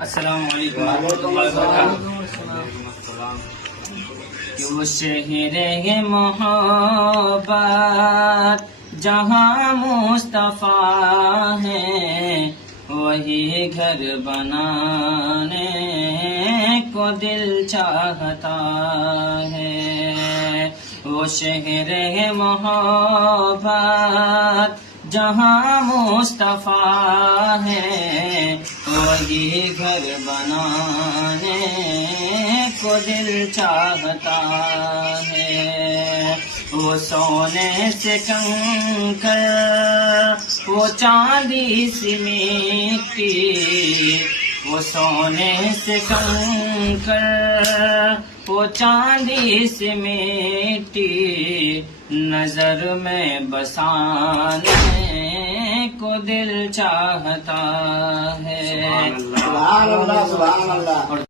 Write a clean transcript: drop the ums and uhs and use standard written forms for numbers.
السلام علیکم ورحمۃ اللہ وبرکاتہ۔ کہ وہ شہر محبت جہاں مصطفیٰ ہے، وہی گھر بنانے کو دل چاہتا ہے۔ وہ شہر محبت جہاں مصطفیٰ ہے، وہی گھر بنانے کو دل چاہتا ہے۔ وہ سونے سے کنکر، وہ چاندی سی مٹی، وہ سونے سے کنکر، وہ چاندی سی مٹی، نظر میں بسانے کو دل چاہتا ہے۔ سبحان اللہ سبحان اللہ۔